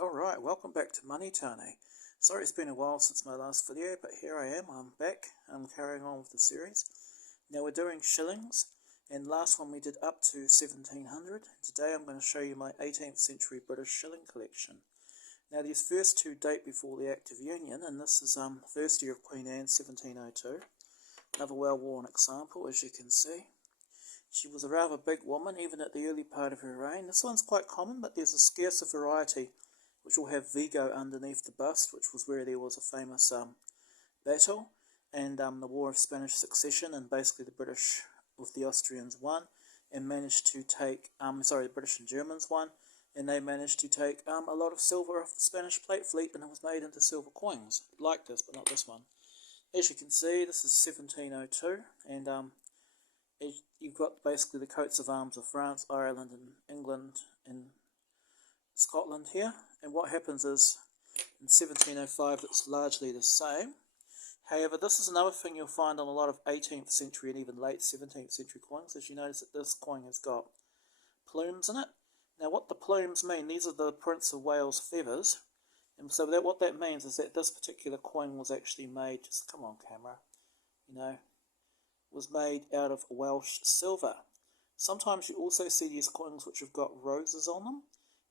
Alright, welcome back to Money Tane. Sorry it's been a while since my last video, but here I am, I'm back. I'm carrying on with the series. Now we're doing shillings, and last one we did up to 1700. Today I'm going to show you my 18th century British shilling collection. Now these first two date before the Act of Union, and this is first year of Queen Anne, 1702. Another well-worn example, as you can see. She was a rather big woman, even at the early part of her reign. This one's quite common, but there's a scarcer variety which will have Vigo underneath the bust, which was where there was a famous battle, and the War of Spanish Succession, and basically the British with the Austrians won, and managed to take, the British and Germans won, and they managed to take a lot of silver off the Spanish plate fleet, and it was made into silver coins, like this, but not this one. As you can see, this is 1702, and you've got basically the coats of arms of France, Ireland, and England, and Scotland here. And what happens is, in 1705, it's largely the same. However, this is another thing you'll find on a lot of 18th century and even late 17th century coins, as you notice that this coin has got plumes in it. Now, what the plumes mean, these are the Prince of Wales feathers. And so what that means is that this particular coin was actually made, just come on camera, was made out of Welsh silver. Sometimes you also see these coins which have got roses on them,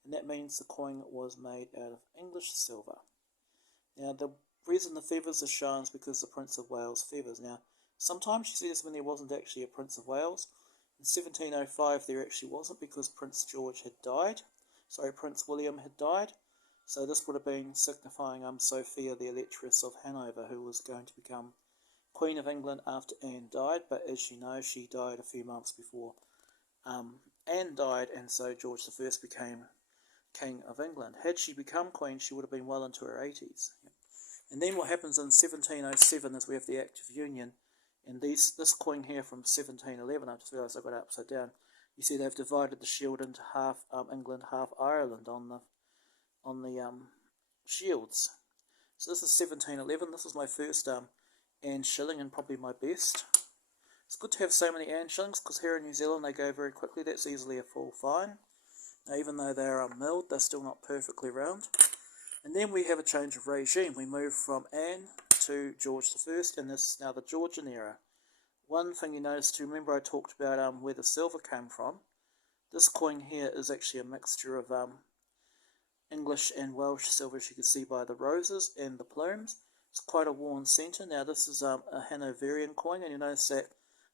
and that means the coin was made out of English silver. Now, the reason the feathers are shown is because the Prince of Wales feathers. Now, sometimes you see this when there wasn't actually a Prince of Wales. In 1705 there actually wasn't, because Prince William had died. So this would have been signifying Sophia, the Electress of Hanover, who was going to become Queen of England after Anne died. But as you know, she died a few months before Anne died, and so George I became King of England. Had she become Queen, she would have been well into her 80s. And then what happens in 1707 is we have the Act of Union, and this coin here from 1711, I just realised I got it upside down. You see they've divided the shield into half England, half Ireland on the shields. So this is 1711. This is my first Anne shilling, and probably my best. It's good to have so many Anne shillings, because here in New Zealand they go very quickly. That's easily a full fine. Now, even though they are milled, they're still not perfectly round. And then we have a change of regime. We move from Anne to George I, and this is now the Georgian era. One thing you notice too, remember I talked about where the silver came from. This coin here is actually a mixture of English and Welsh silver, as you can see by the roses and the plumes. It's quite a worn centre. Now this is a Hanoverian coin, and you notice that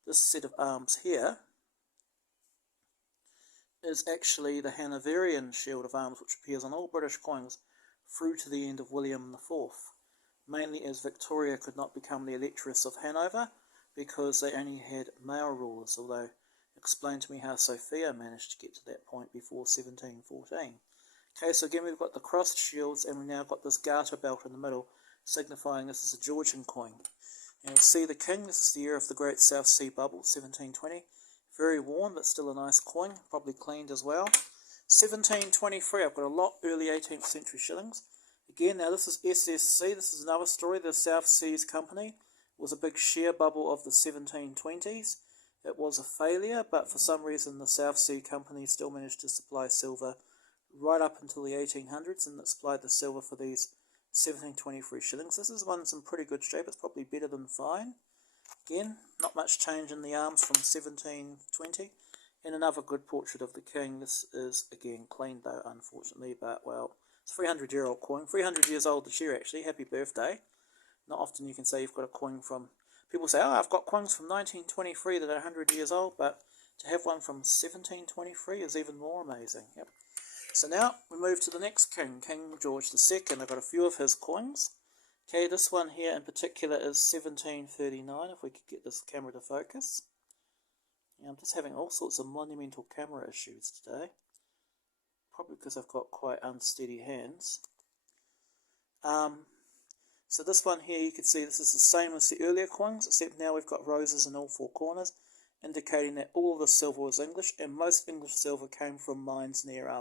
this set of arms here is actually the Hanoverian shield of arms, which appears on all British coins through to the end of William IV, mainly as Victoria could not become the Electress of Hanover because they only had male rulers, although explain to me how Sophia managed to get to that point before 1714. Okay, so again we've got the crossed shields, and we've now got this garter belt in the middle, signifying this is a Georgian coin. And you'll see the king, this is the year of the Great South Sea Bubble, 1720. Very worn, but still a nice coin, probably cleaned as well. 1723, I've got a lot early 18th century shillings. Again, now this is SSC, this is another story. The South Seas Company was a big share bubble of the 1720s. It was a failure, but for some reason the South Sea Company still managed to supply silver right up until the 1800s, and it supplied the silver for these 1723 shillings. This is one that's in pretty good shape. It's probably better than fine. Again, not much change in the arms from 1720. And another good portrait of the king. This is, again, clean though, unfortunately, but, well, it's a 300-year-old coin. 300 years old this year, actually. Happy birthday. Not often you can say you've got a coin from... People say, oh, I've got coins from 1923 that are 100 years old, but to have one from 1723 is even more amazing. Yep. So now we move to the next king, King George II. I've got a few of his coins. Okay, this one here in particular is 1739, if we could get this camera to focus. Yeah, I'm just having all sorts of monumental camera issues today. Probably because I've got quite unsteady hands. So this one here, you can see this is the same as the earlier coins, except now we've got roses in all four corners, indicating that all of the silver was English, and most English silver came from mines near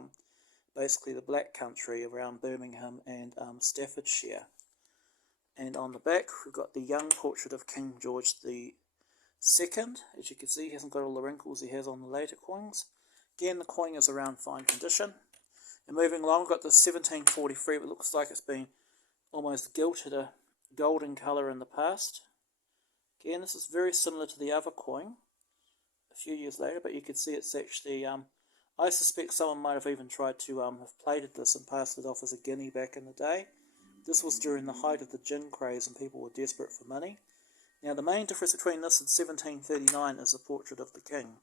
basically the Black Country around Birmingham and Staffordshire. And on the back, we've got the young portrait of King George II. As you can see, he hasn't got all the wrinkles he has on the later coins. Again, the coin is around fine condition. And moving along, we've got the 1743, but looks like it's been almost gilded a golden colour in the past. Again, this is very similar to the other coin a few years later, but you can see it's actually, I suspect someone might have even tried to have plated this and passed it off as a guinea back in the day. This was during the height of the gin craze and people were desperate for money. Now the main difference between this and 1739 is the portrait of the king.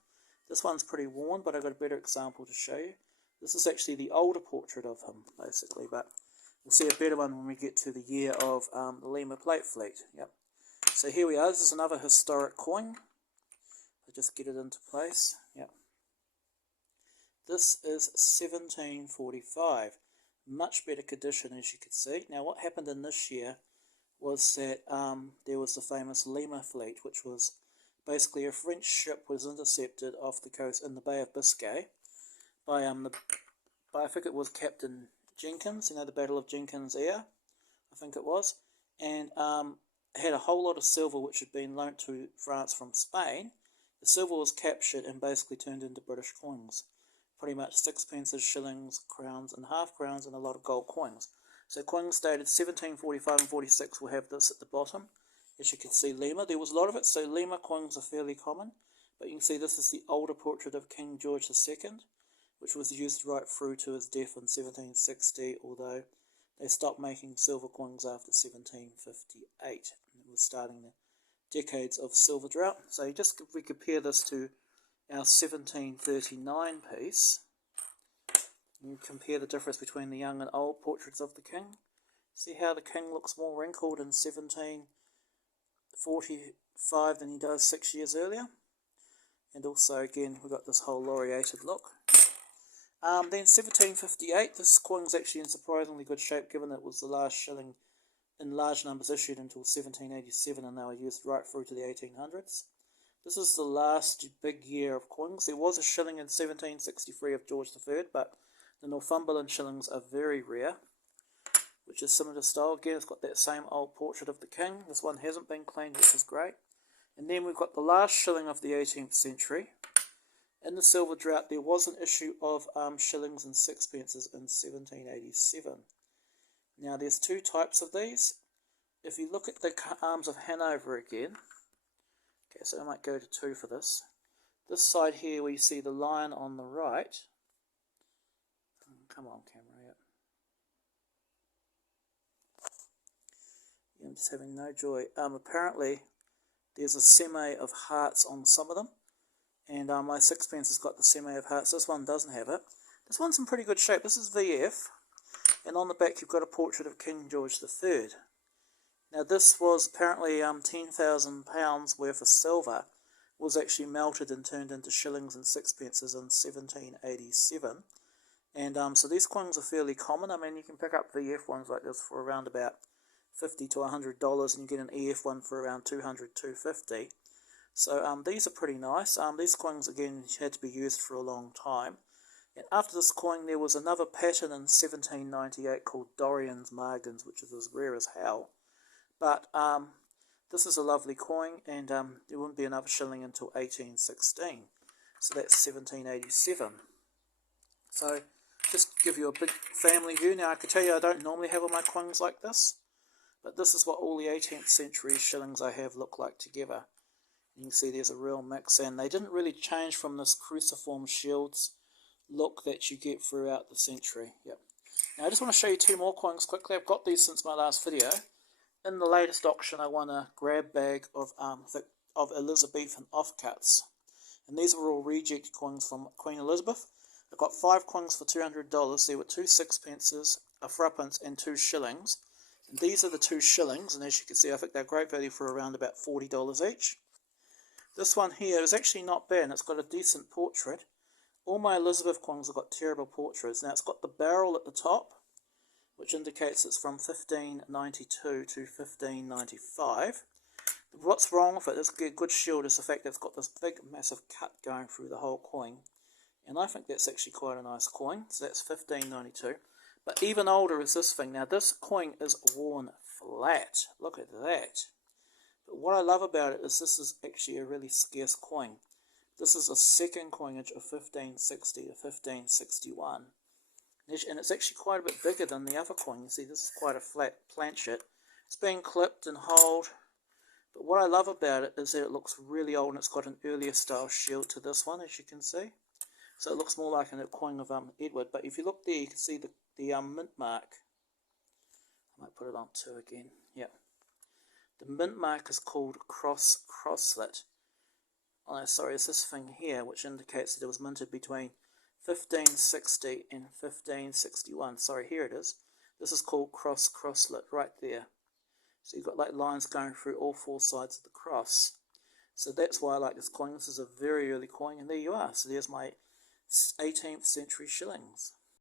This one's pretty worn, but I've got a better example to show you. This is actually the older portrait of him, basically, but we'll see a better one when we get to the year of the Lima plate fleet. Yep. So here we are. This is another historic coin. I'll just get it into place. Yep. This is 1745. Much better condition, as you can see. Now what happened in this year was that there was the famous Lima fleet, which was basically a French ship was intercepted off the coast in the Bay of Biscay by I think it was Captain Jenkins, you know, the Battle of Jenkins Ear, I think it was, and had a whole lot of silver which had been loaned to France from Spain. The silver was captured and basically turned into British coins. Pretty much sixpences, shillings, crowns and half crowns, and a lot of gold coins. So coins dated 1745 and 46 will have this at the bottom. As you can see, Lima. There was a lot of it, so Lima coins are fairly common. But you can see this is the older portrait of King George II, which was used right through to his death in 1760, although they stopped making silver coins after 1758. It was starting the decades of silver drought. So just if we compare this to our 1739 piece, and compare the difference between the young and old portraits of the king. See how the king looks more wrinkled in 1745 than he does 6 years earlier. And also again we've got this whole laureated look. Then 1758, this coin was actually in surprisingly good shape given it was the last shilling in large numbers issued until 1787, and they were used right through to the 1800s. This is the last big year of coins. There was a shilling in 1763 of George III, but the Northumberland shillings are very rare, which is similar to style. Again, it's got that same old portrait of the king. This one hasn't been cleaned, which is great. And then we've got the last shilling of the 18th century. In the silver drought, there was an issue of shillings and sixpences in 1787. Now, there's two types of these. If you look at the arms of Hanover again, okay, so I might go to 2 for this. This side here, where you see the lion on the right. Come on, camera, yep. Yeah, I'm just having no joy. Apparently, there's a semi of hearts on some of them. And my sixpence has got the semi of hearts. This one doesn't have it. This one's in pretty good shape. This is VF. And on the back you've got a portrait of King George III. Now this was apparently £10,000 worth of silver was actually melted and turned into shillings and sixpences in 1787. And so these coins are fairly common. I mean, you can pick up VF ones like this for around about $50 to $100, and you get an EF one for around $200, $250. So these are pretty nice. These coins again had to be used for a long time. And after this coin there was another pattern in 1798 called Doriens Magens, which is as rare as hell. But this is a lovely coin, and there wouldn't be another shilling until 1816. So that's 1787. So just to give you a big family view. Now I can tell you I don't normally have all my coins like this, but this is what all the 18th century shillings I have look like together. You can see there's a real mix, and they didn't really change from this cruciform shields look that you get throughout the century. Yep. Now I just want to show you 2 more coins quickly. I've got these since my last video. In the latest auction I won a grab bag of Elizabethan offcuts, and these were all reject coins from Queen Elizabeth. I got 5 coins for $200. There were 2 sixpences, a threepence and 2 shillings. And these are the 2 shillings, and as you can see I think they're great value for around about $40 each. This one here is actually not bad, and it's got a decent portrait. All my Elizabeth coins have got terrible portraits. Now it's got the barrel at the top, which indicates it's from 1592 to 1595. What's wrong with it, it's a good shield, is the fact that it's got this big massive cut going through the whole coin. And I think that's actually quite a nice coin. So that's 1592. But even older is this thing. Now this coin is worn flat. Look at that. But what I love about it is this is actually a really scarce coin. This is a second coinage of 1560 to 1561. And it's actually quite a bit bigger than the other coin. You see, this is quite a flat planchet. It's been clipped and holed, but what I love about it is that it looks really old, and it's got an earlier style shield to this one, as you can see. So it looks more like a coin of Edward. But if you look there, you can see the mint mark. I might put it on 2 again. Yeah. The mint mark is called crosslet. Oh, sorry, it's this thing here, which indicates that it was minted between 1560 and 1561. Sorry, here it is. This is called crosslet right there. So you've got like lines going through all 4 sides of the cross. So that's why I like this coin. This is a very early coin, and there you are. So there's my 18th century shillings.